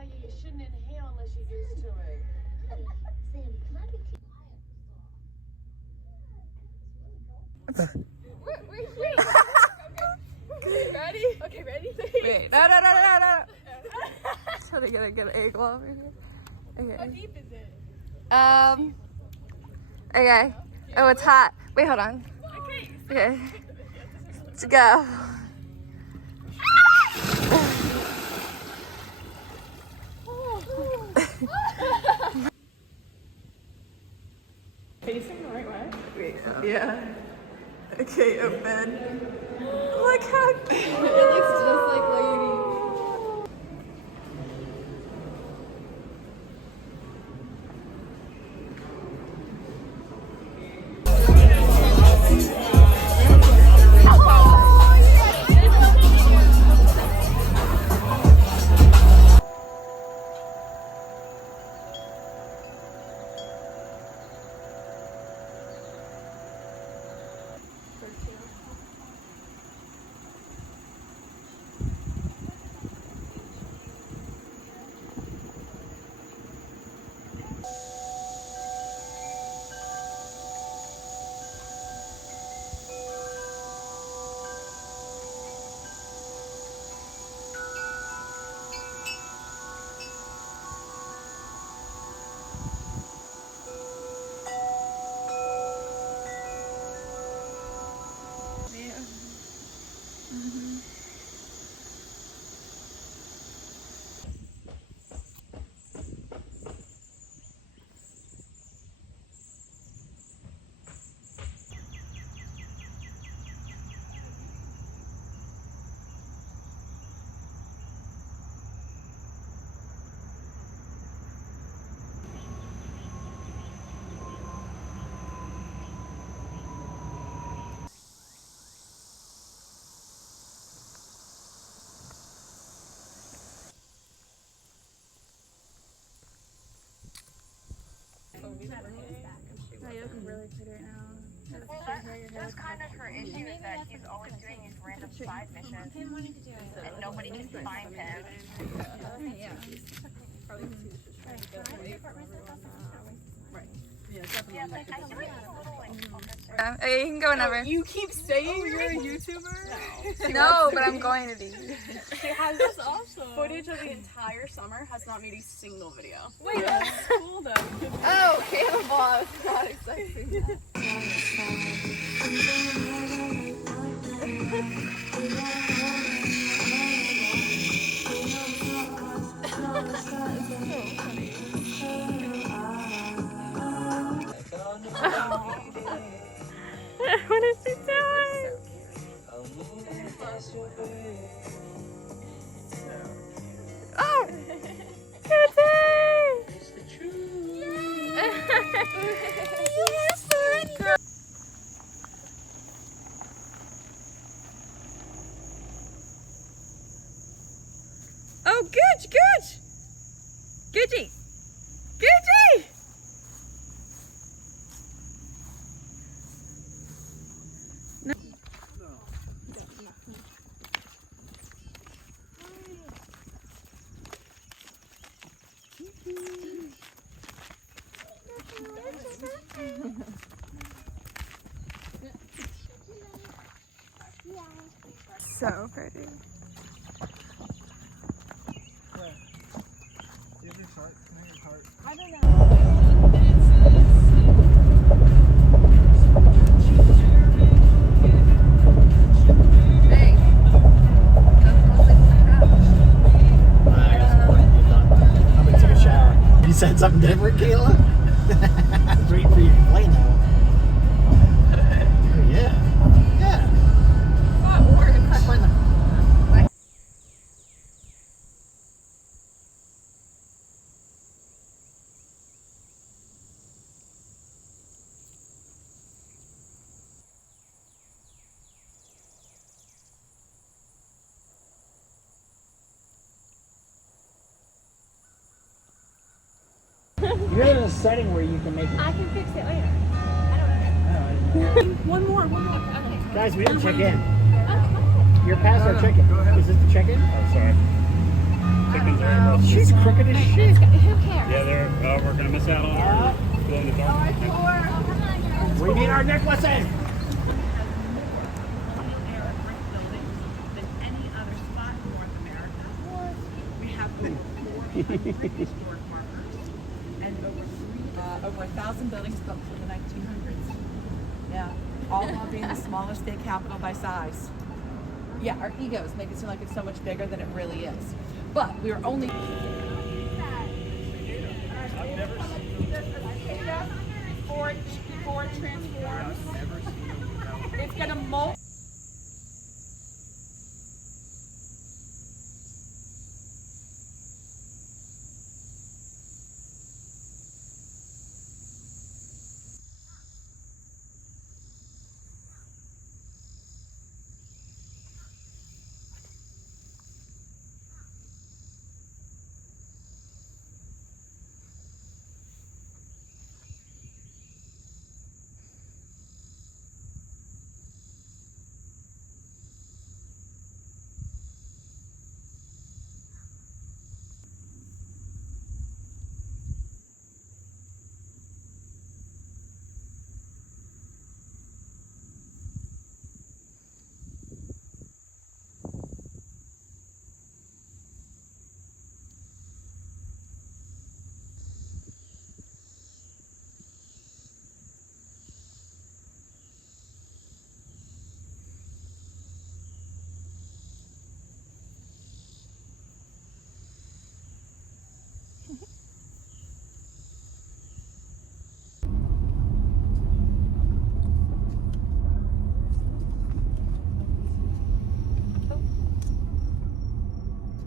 tell you you shouldn't inhale unless you're used to it. Sandy, can I be Wait. Ready? Okay, ready? Wait, no. Trying to get a good angle over here. Okay. How deep is it? Okay. Oh, it's hot. Wait, hold on. Okay. Let's go. Facing the right way? Wait, yeah. Okay, open. Look how cute. It looks just like Lady. That's kind of her issue is that he's always doing these random side missions and nobody can find him. Yeah, but I feel like he's a little like Okay, you can go whenever. You keep saying you're a YouTuber? No, but I'm going to be. She has footage of the entire summer, has not made a single video. Wait, that's cool though. Oh, cannonball. I was not expecting that. What is she doing? Oh! Kitty! Yes, girl. Oh, good. Gidgy! Gidgy! So pretty. I don't know. Hey. I'm gonna take a shower. You said something different, Kayla? I was waiting for you to complain now. Yeah. Yeah. I find that. You're in a setting where you can make it. I can fix it later. I don't know. One more. Okay. Guys, we didn't check in. You're past our check-in. Is this the check-in? Oh, sorry. Check-in's are She's crooked as shit. Yeah, we're gonna miss out on our glow in the dark. We need our necklaces. Historic markers and over 1,000 buildings built in the 1900s. Yeah, all while being the smallest state capital by size. Yeah, our egos make it seem like it's so much bigger than it really is. But we are only. Before it transforms, it's gonna molt.